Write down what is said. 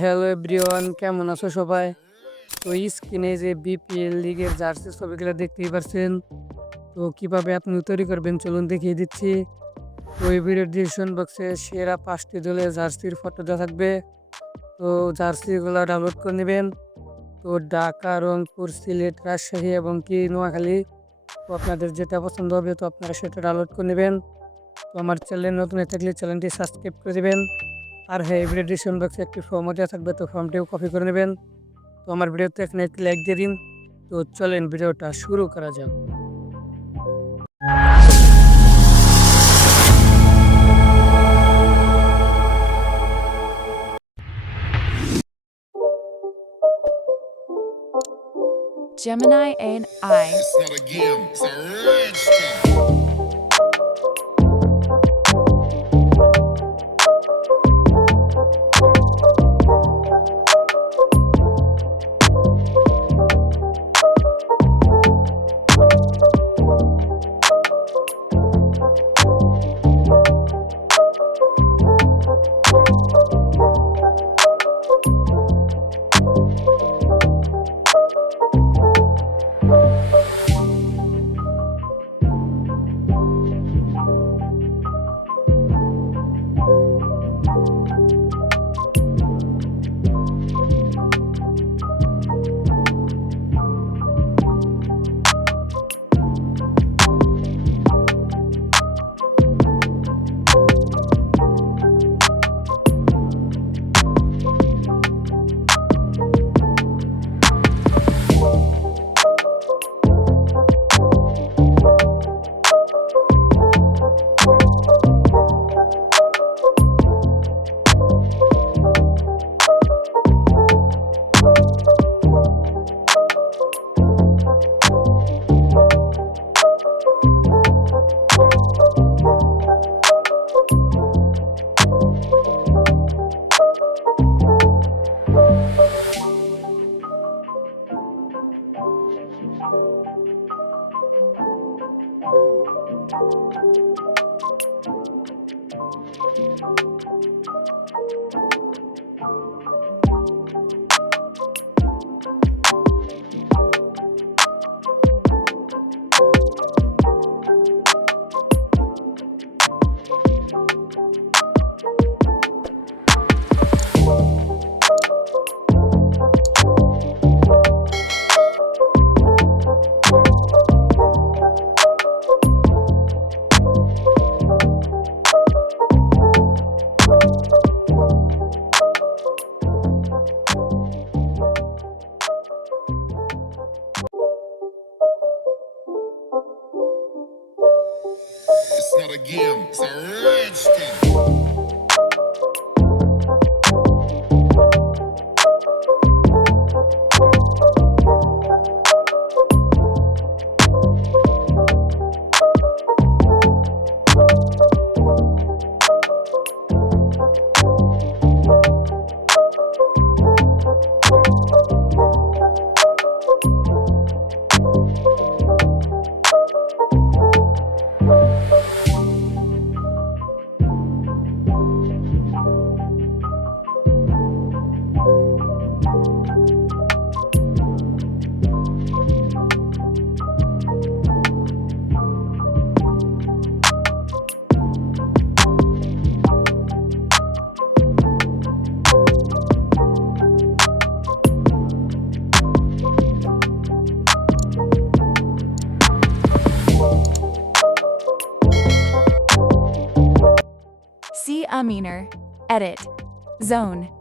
Hello everyone, কেমন আছো সবাই? তো স্ক্রিনে যে বিপিএল লিগের জার্সি ছবিগুলো দেখতেই পারছেন। তো কিভাবে আপনি তৈরি করবেন চলুন দেখিয়ে দিচ্ছি। তো এই ভিডিওর ডিসক্রিপশন বক্সে সেরা 5টি দলের জার্সির ফটো দেওয়া থাকবে। তো জার্সিগুলো ডাউনলোড করে নেবেন। তো ঢাকা, রংপুর, সিলেট, রাজশাহী এবং কি নোয়াখালী, তো আপনাদের যেটা পছন্দ হবে তো আপনারা সেটা ডাউনলোড করে নেবেন। তো আমার চ্যানেল নতুন হয়ে থাকলে চ্যানেলটি সাবস্ক্রাইব করে দেবেন। আর হ্যাঁ, এই ভিডিও ডিসক্রিপশন বক্সে একটি ফর্মও দেওয়া থাকবে, তো ফর্মটিও কপি করে নেবেন। তো আমার ভিডিওতে এখানে একটি লাইক দিয়ে দিন। তো চলেন ভিডিওটা শুরু করা যাক। Gemini and I. It's not a game, it's a rich thing. It's not a game, it's a rich thing. See Aminer. Edit. Zone.